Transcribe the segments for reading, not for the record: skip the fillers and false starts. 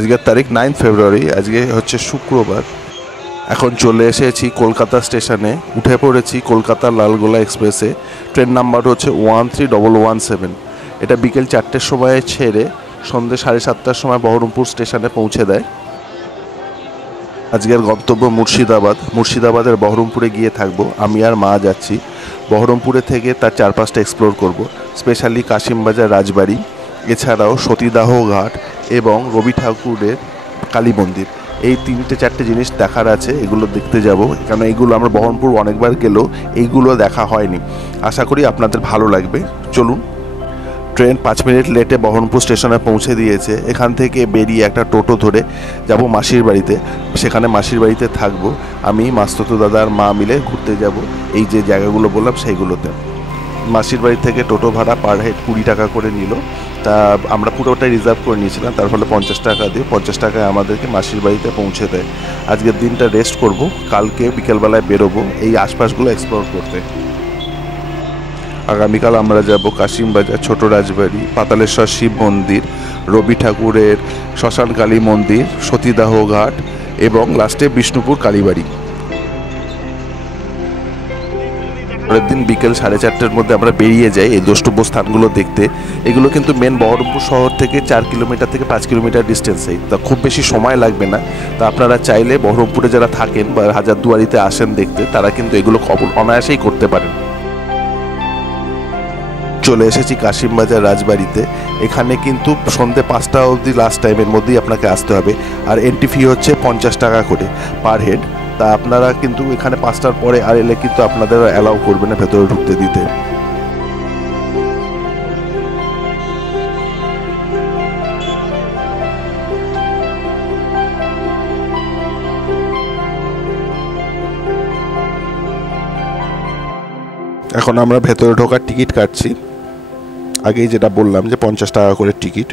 আজকের তারিখ 9 ফেব্রুয়ারি। আজকে হচ্ছে শুক্রবার। এখন চলে এসেছি কলকাতা স্টেশনে, উঠে পড়েছি কলকাতা লালগোলা এক্সপ্রেসে। ট্রেন নাম্বার হচ্ছে 13117। এটা বিকেল 4টের সময় ছেড়ে সন্ধ্যে 7:30টার সময় বহরমপুর স্টেশনে পৌঁছে দেয়। আজকের গন্তব্য মুর্শিদাবাদের বহরমপুরে গিয়ে থাকবো। আমি আর মা যাচ্ছি। বহরমপুরে থেকে তার চারপাশটা এক্সপ্লোর করব, স্পেশালি কাশিমবাজার রাজবাড়ি, এছাড়াও সতীদাহ ঘাট এবং রবি ঠাকুরের কালী মন্দির। এই 3-4টে জিনিস দেখার আছে, এগুলো দেখতে যাব। কারণ এইগুলো আমরা বহরমপুর অনেকবার গেলেও এইগুলো দেখা হয়নি। আশা করি আপনাদের ভালো লাগবে। চলুন। ট্রেন 5 মিনিট লেটে বহরমপুর স্টেশনে পৌঁছে দিয়েছে। এখান থেকে বেরিয়ে একটা টোটো ধরে যাব মাসির বাড়িতে। সেখানে মাসির বাড়িতে থাকবো। আমি, মাস্তুতো দাদা আর মা মিলে ঘুরতে যাব এই যে জায়গাগুলো বললাম সেইগুলোতে। মাসির বাড়ি থেকে টোটো ভাড়া পার হেড 20 টাকা করে নিল। তা আমরা পুরোটাই রিজার্ভ করে নিয়েছিলাম, তার ফলে 50 টাকা দিয়ে 50 টাকায় আমাদেরকে মাসির বাড়িতে পৌঁছে দেয়। আজকের দিনটা রেস্ট করব, কালকে বিকেলবেলায় বেরোবো এই আশপাশগুলো এক্সপ্লোর করতে। আগামীকাল আমরা যাব কাশিমবাজার, ছোট রাজবাড়ি, পাতালেশ্বর শিব মন্দির, রবি ঠাকুরের শ্মশান কালী মন্দির, সতীদাহ ঘাট এবং লাস্টে বিষ্ণুপুর কালীবাড়ি। পরের দিন বিকেল 4:30টার মধ্যে আমরা বেরিয়ে যাই এই দ্রষ্টব্য স্থানগুলো দেখতে। এগুলো কিন্তু মেন বহরমপুর শহর থেকে 4 কিলোমিটার থেকে 5 কিলোমিটার ডিস্টেন্সেই, তা খুব বেশি সময় লাগবে না। তা আপনারা চাইলে বহরমপুরে যারা থাকেন বা হাজারদুয়ারিতে আসেন দেখতে, তারা কিন্তু এগুলো অনায়াসেই করতে পারেন। চলে এসেছি কাশিমবাজার রাজবাড়িতে। এখানে কিন্তু সন্ধ্যে 5টা অবধি লাস্ট টাইমের মধ্যেই আপনাকে আসতে হবে। আর এন্ট্রি ফি হচ্ছে 50 টাকা করে পার হেড। তা আপনারা কিন্তু এখানে 5টার পরে আর এলে কিন্তু আপনাদের অ্যালাউ করবে না ভেতরে ঢুকতে দিতে। এখন আমরা ভেতরে ঢোকার টিকিট কাটছি। আগেই যেটা বললাম যে 50 টাকা করে টিকিট।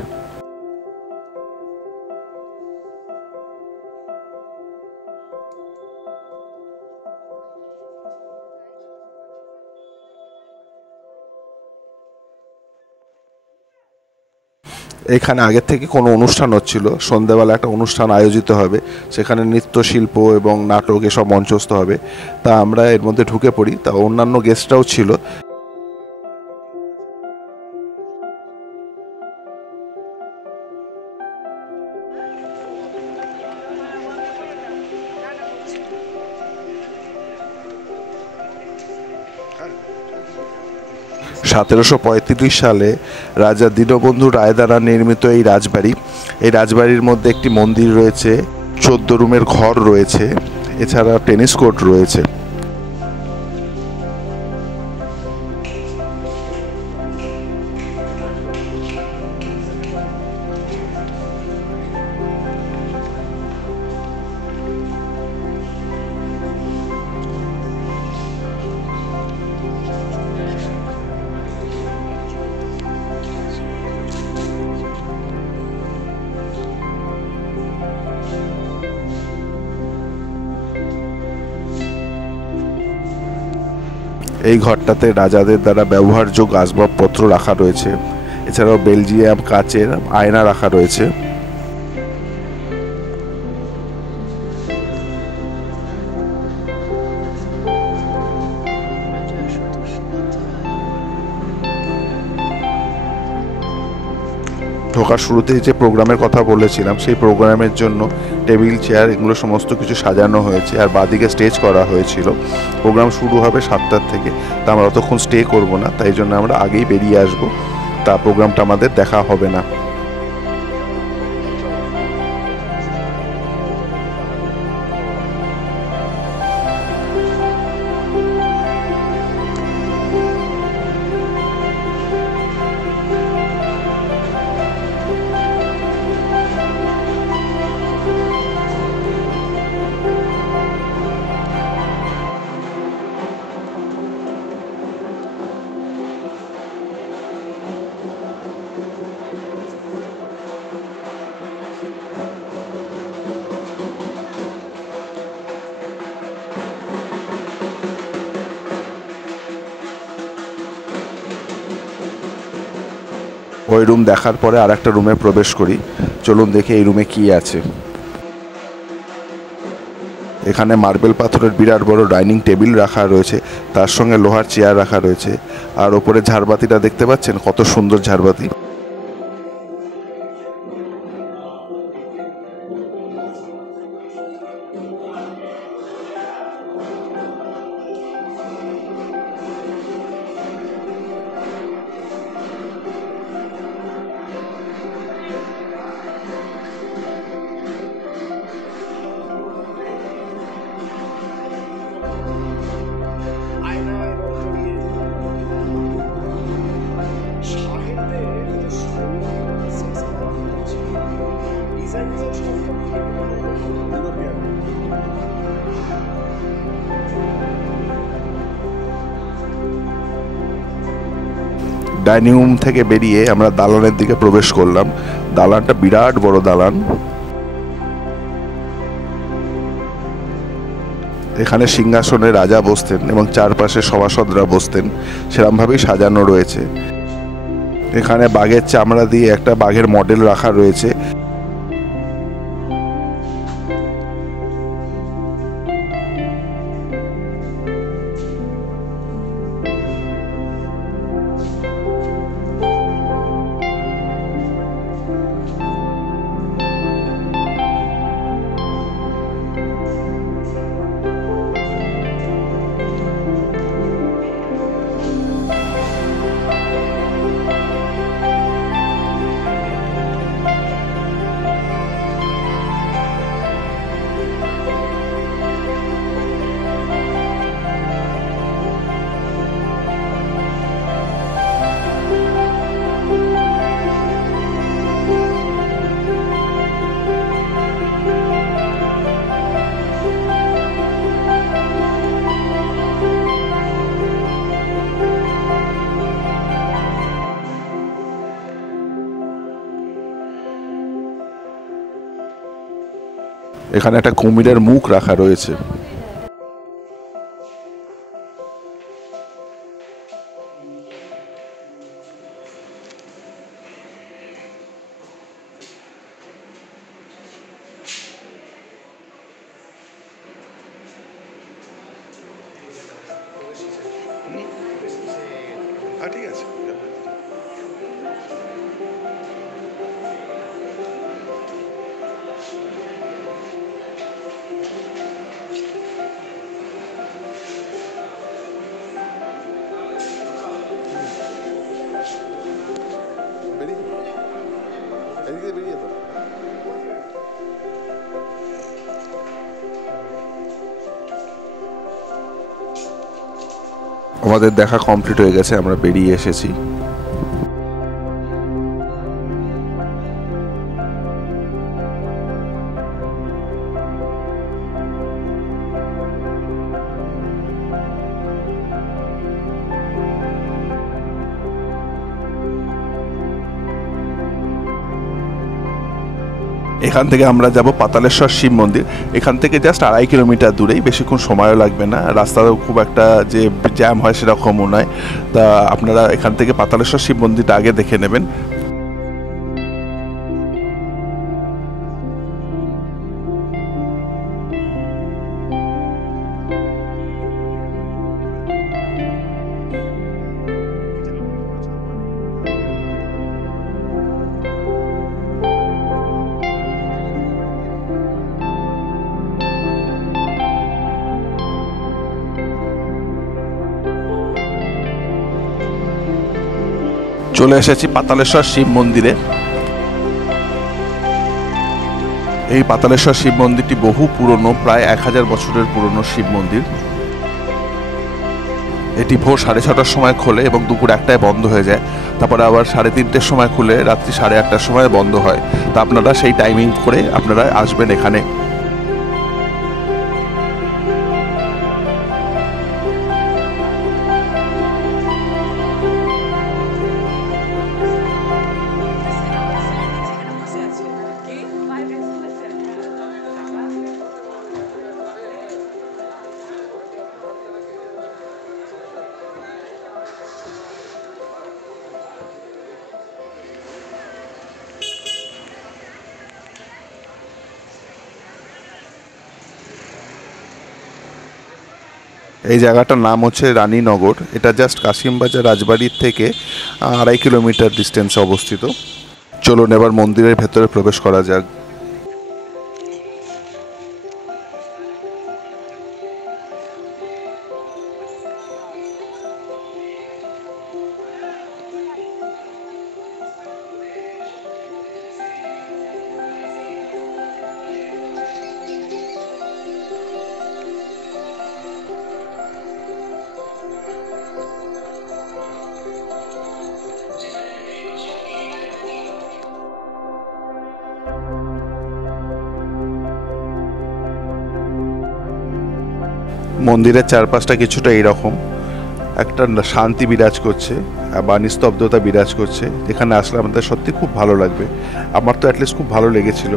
এখানে আগের থেকে কোনো অনুষ্ঠান হচ্ছিল, সন্ধ্যেবেলা একটা অনুষ্ঠান আয়োজিত হবে, সেখানে নৃত্য শিল্প এবং নাটক এসব মঞ্চস্থ হবে। তা আমরা এর মধ্যে ঢুকে পড়ি। তা অন্যান্য গেস্টরাও ছিল। (1735 সালে রাজা দীনবন্ধু রায় দ্বারা নির্মিত এই রাজবাড়ি। এই রাজবাড়ির মধ্যে একটি মন্দির রয়েছে, 14 রুমের ঘর রয়েছে, এছাড়া টেনিস কোর্ট রয়েছে। এই ঘরটাতে রাজাদের দ্বারা ব্যবহারযোগ্য আসবাবপত্র রাখা রয়েছে। এছাড়াও বেলজিয়াম কাচের আয়না রাখা রয়েছে। ঢোকার শুরুতেই যে প্রোগ্রামের কথা বলেছিলাম, সেই প্রোগ্রামের জন্য টেবিল চেয়ার এগুলো সমস্ত কিছু সাজানো হয়েছে, আর বাদিকে স্টেজ করা হয়েছিল। প্রোগ্রাম শুরু হবে 7টার থেকে। তা আমরা অতক্ষণ স্টে করব না, তাই জন্য আমরা আগেই বেরিয়ে আসব। তা প্রোগ্রামটা আমাদের দেখা হবে না। ওই রুম দেখার পরে আর একটা রুমে প্রবেশ করি। চলুন দেখি এই রুমে কি আছে। এখানে মার্বেল পাথরের বিরাট বড় ডাইনিং টেবিল রাখা রয়েছে, তার সঙ্গে লোহার চেয়ার রাখা রয়েছে। আর ওপরে ঝাড়বাতিটা দেখতে পাচ্ছেন, কত সুন্দর ঝাড়বাতি। ডাইনিং রুম থেকে বেরিয়ে আমরা দালানের দিকে প্রবেশ করলাম। দালানটা বিরাট বড় দালান। এখানে সিংহাসনে রাজা বসতেন এবং চারপাশে সভাসদরা বসতেন, সেরকমভাবেই সাজানো রয়েছে। এখানে বাঘের চামড়া দিয়ে একটা বাঘের মডেল রাখা রয়েছে। এখানে একটা কুমিরের মুখ রাখা রয়েছে। ঠিক আছে। আমাদের দেখা কমপ্লিট হয়ে গেছে, আমরা বেরিয়ে এসেছি। এখান থেকে আমরা যাব পাতালেশ্বর শিব মন্দির। এখান থেকে জাস্ট 2.5 কিলোমিটার দূরেই, বেশিক্ষণ সময়ও লাগবে না। রাস্তাও খুব একটা যে জ্যাম হয় সেরকমও নয়। তা আপনারা এখান থেকে পাতালেশ্বর শিব মন্দিরটা আগে দেখে নেবেন। চলে এসেছি পাতালেশ্বর শিব মন্দিরে। এই পাতালেশ্বর শিব মন্দিরটি বহু পুরনো, প্রায় 1000 বছরের পুরনো শিব মন্দির। এটি ভোর 6:30টার সময় খোলে এবং দুপুর 1টায় বন্ধ হয়ে যায়। তারপরে আবার 3:30টের সময় খুলে রাত্রি 8:30টার সময় বন্ধ হয়। তা আপনারা সেই টাইমিং করে আপনারা আসবেন এখানে। এই জায়গাটার নাম হচ্ছে রানীনগর। এটা জাস্ট কাশিমবাজার রাজবাড়ির থেকে 2.5 কিলোমিটার ডিস্টেন্সে অবস্থিত। চলুন এবার মন্দিরের ভেতরে প্রবেশ করা যাক। মন্দিরের চারপাশটা কিছুটা এইরকম, একটা শান্তি বিরাজ করছে বা নিস্তব্ধতা বিরাজ করছে। এখানে আসলে আমাদের সত্যি খুব ভালো লাগবে। আমার তো অ্যাটলিস্ট খুব ভালো লেগেছিল।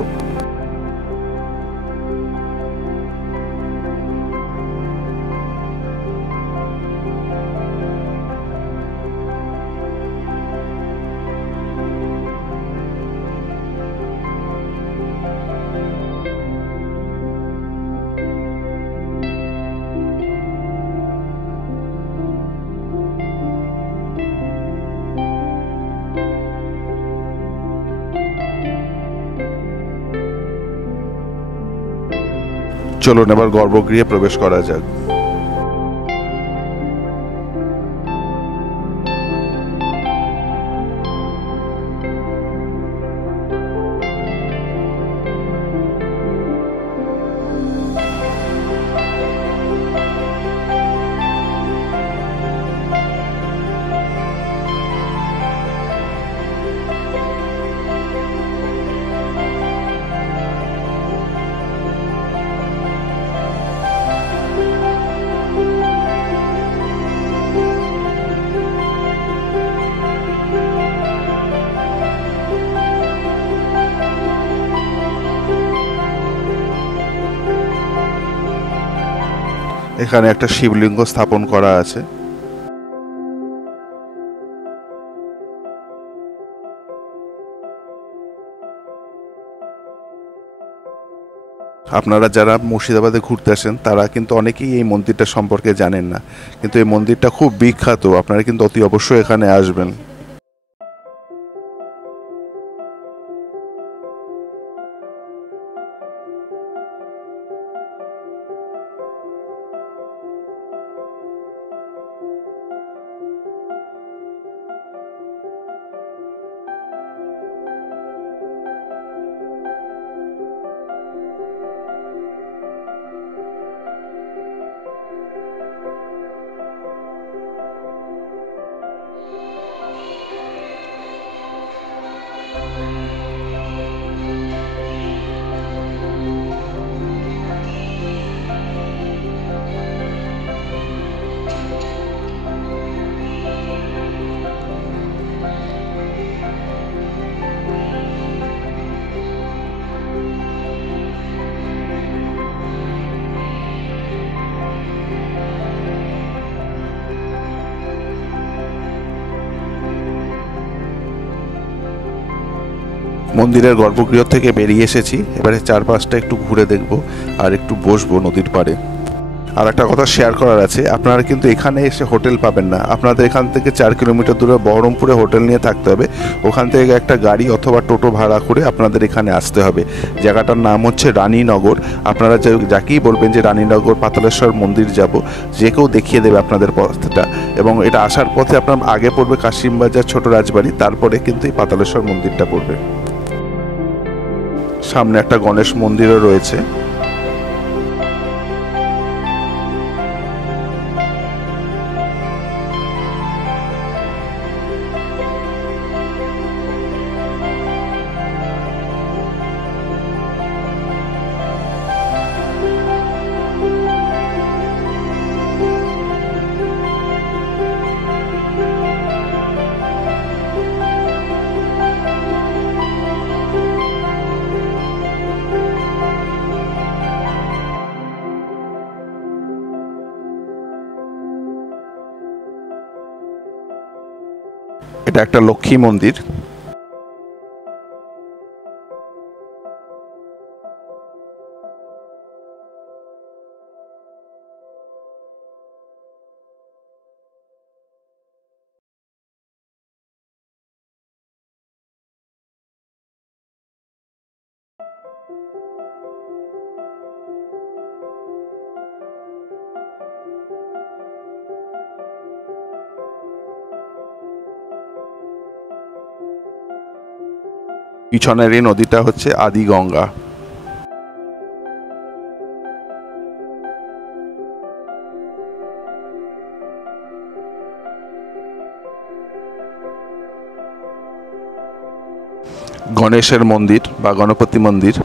চলুন এবার গর্ভগৃহে প্রবেশ করা যাক। এখানে একটা শিবলিঙ্গ স্থাপন করা আছে। আপনারা যারা মুর্শিদাবাদে ঘুরতে আসেন তারা কিন্তু অনেকেই এই মন্দিরটা সম্পর্কে জানেন না, কিন্তু এই মন্দিরটা খুব বিখ্যাত। আপনারা কিন্তু অতি অবশ্যই এখানে আসবেন। মন্দিরের গর্ভগৃহ থেকে বেরিয়ে এসেছি, এবারে চারপাশটা একটু ঘুরে দেখব আর একটু বসবো নদীর পাড়ে। আর একটা কথা শেয়ার করার আছে, আপনারা কিন্তু এখানে এসে হোটেল পাবেন না। আপনাদের এখান থেকে 4 কিলোমিটার দূরে বহরমপুরে হোটেল নিয়ে থাকতে হবে। ওখান থেকে একটা গাড়ি অথবা টোটো ভাড়া করে আপনাদের এখানে আসতে হবে। জায়গাটার নাম হচ্ছে রানীনগর। আপনারা যাকেই বলবেন যে রানীনগর পাতালেশ্বর মন্দির যাব, যে কেউ দেখিয়ে দেবে আপনাদের পথটা। এবং এটা আসার পথে আপনার আগে পড়বে কাশিমবাজার ছোট রাজবাড়ি, তারপরে কিন্তু এই পাতালেশ্বর মন্দিরটা পড়বে। সামনে একটা গণেশ মন্দিরও রয়েছে। এটা একটা লক্ষ্মী মন্দির। পিছনের এই নদীটা হচ্ছে আদি গঙ্গা। গণেশের মন্দির বা গণপতি মন্দির।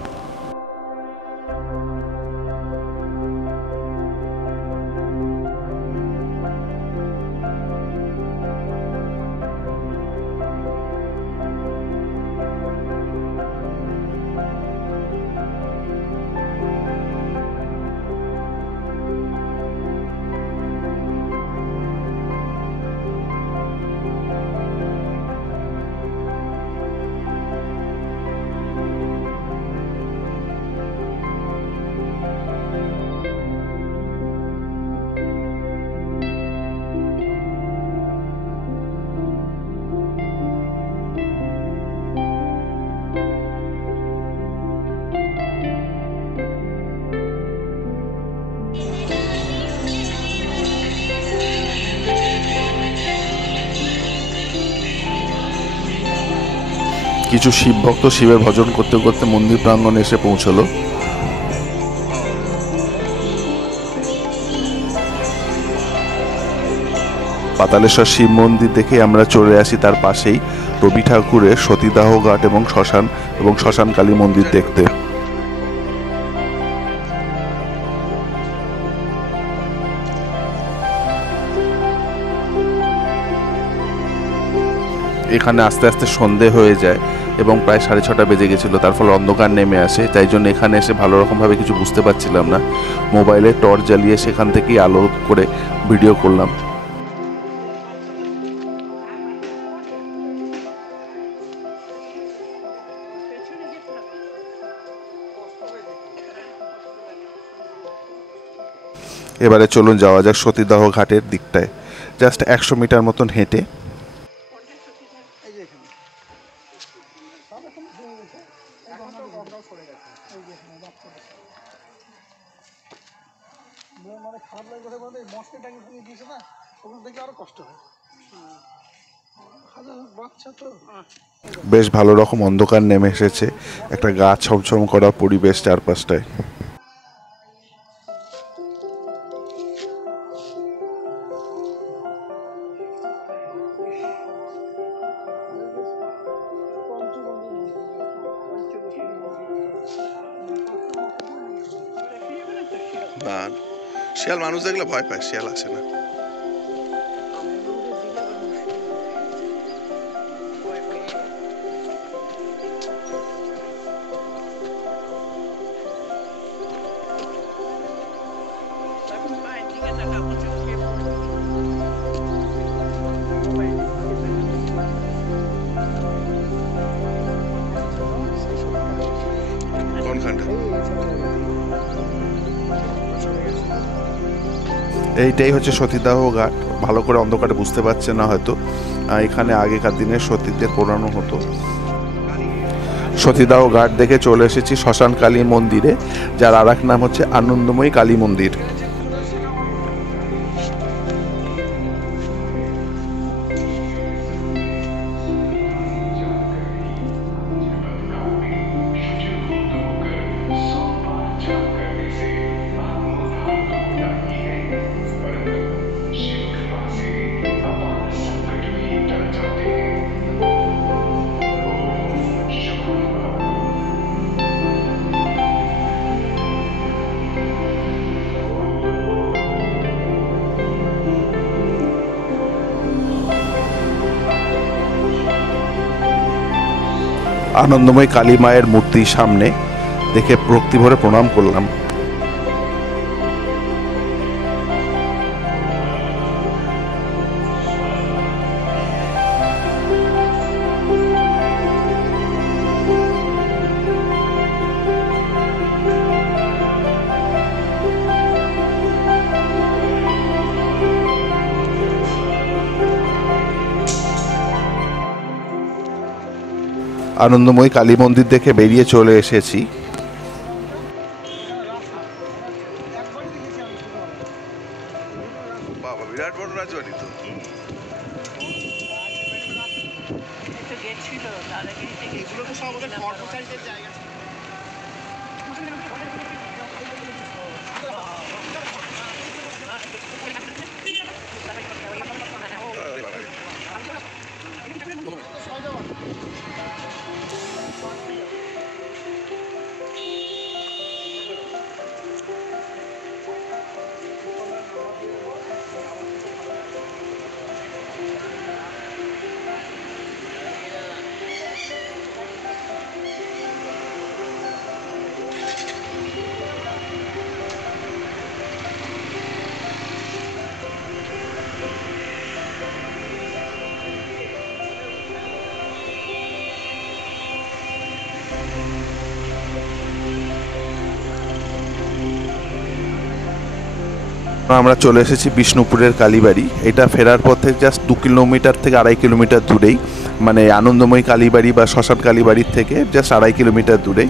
কিছু শিব ভক্ত শিবের ভজন করতে করতে মন্দির প্রাঙ্গণে এসে পৌঁছলো। পাতালেশ্বর শিব মন্দির দেখে আমরা চলে আসি তার পাশেই রবি ঠাকুরের সতীদাহ ঘাট এবং শ্মশান কালী মন্দির দেখতে। এখানে আস্তে আস্তে সন্ধে হয়ে যায় এবং প্রায় 6:30 বেজে গেছিলো, তার ফলে অন্ধকার নেমে আসে। তাই জন্য এখানে এসে ভালো রকমভাবে কিছু বুঝতে পারছিলাম না। মোবাইলে টর্চ জ্বালিয়ে সেখান থেকেই আলো করে ভিডিও করলাম। এবারে চলুন যাওয়া যাক সতীদাহ ঘাটের দিকটায়। জাস্ট 100 মিটার মতন হেঁটে বেশ ভালো রকম অন্ধকার নেমে এসেছে, একটা গা ছমছম করা পরিবেশ চারপাশটায়। শিয়াল মানুষ দেখলে ভয় পায়, শিয়াল আসে না। এইটাই হচ্ছে সতীদাহ ঘাট। ভালো করে অন্ধকারে বুঝতে পারছে না হয়তো। এখানে আগেকার দিনে সতীদের পোড়ানো হতো। সতীদাহ ঘাট দেখে চলে এসেছি শ্মশান কালী মন্দিরে, যার আর এক নাম হচ্ছে আনন্দময়ী কালী মন্দির। আনন্দময়ী কালী মায়ের মূর্তির সামনে দেখে ভক্তি ভরে প্রণাম করলাম। আনন্দময়ী কালী মন্দির দেখে বেরিয়ে চলে এসেছি বাবা, বিরাট বড় রাজবাড়ি তো। এগুলো তো সব ওদের আমরা চলে এসেছি বিষ্ণুপুরের কালীবাড়ি। এটা ফেরার পথে জাস্ট 2 কিলোমিটার থেকে 2.5 কিলোমিটার দূরেই, মানে আনন্দময়ী কালীবাড়ি বা শ্মশান কালীবাড়ির থেকে জাস্ট 2.5 কিলোমিটার দূরেই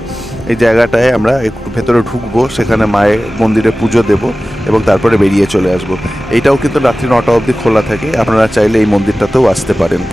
এই জায়গাটায় আমরা একটু ভেতরে ঢুকবো, সেখানে মায়ের মন্দিরে পুজো দেব এবং তারপরে বেরিয়ে চলে আসব। এইটাও কিন্তু রাত্রি 9টা অবধি খোলা থাকে, আপনারা চাইলে এই মন্দিরটাতেও আসতে পারেন।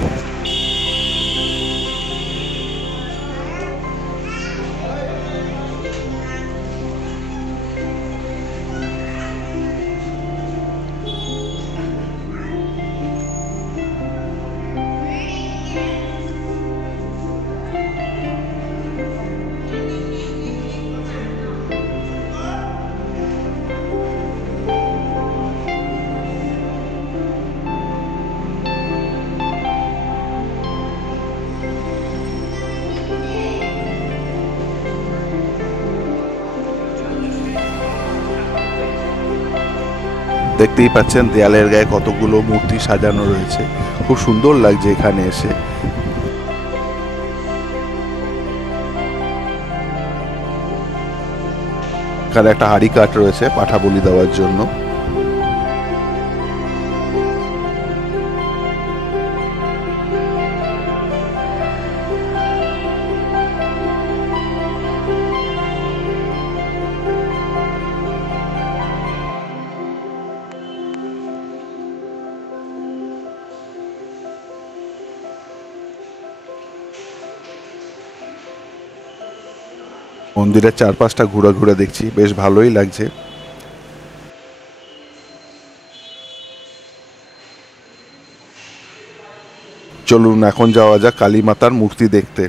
দেখতেই পাচ্ছেন দেয়ালের গায়ে কতগুলো মূর্তি সাজানো রয়েছে, খুব সুন্দর লাগছে এখানে এসে। এখানে একটা হাড়ি কাঠ রয়েছে পাঠা বলি দেওয়ার জন্য। মন্দিরের চারপাশটা ঘুরে ঘুরে দেখছি, বেশ ভালোই লাগছে। চলুন এখন যাওয়া যাক কালী মাতার মূর্তি দেখতে।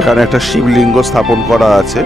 এখানে একটা শিবলিঙ্গ স্থাপন করা আছে।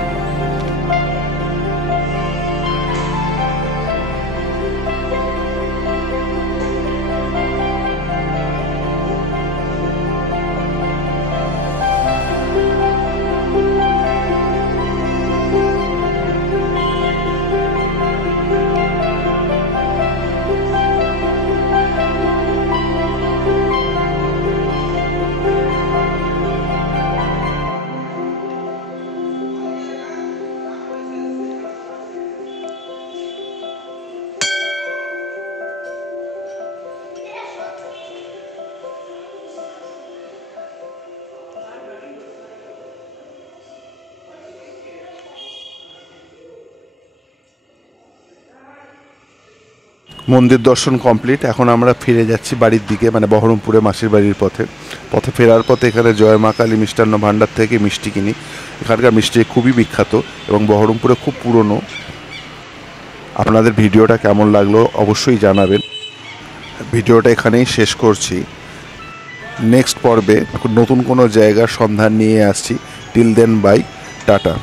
মন্দির দর্শন কমপ্লিট। এখন আমরা ফিরে যাচ্ছি বাড়ির দিকে, মানে বহরমপুরে মাসির বাড়ির পথে। ফেরার পথে এখানে জয় মা কালী মিষ্টান্ন ভাণ্ডার থেকে মিষ্টি কিনি। এখানকার মিষ্টি খুবই বিখ্যাত এবং বহরমপুরে খুব পুরনো। আপনাদের ভিডিওটা কেমন লাগলো অবশ্যই জানাবেন। ভিডিওটা এখানেই শেষ করছি। নেক্সট পর্বে নতুন কোনো জায়গার সন্ধান নিয়ে আসছি। Till then bye, tata.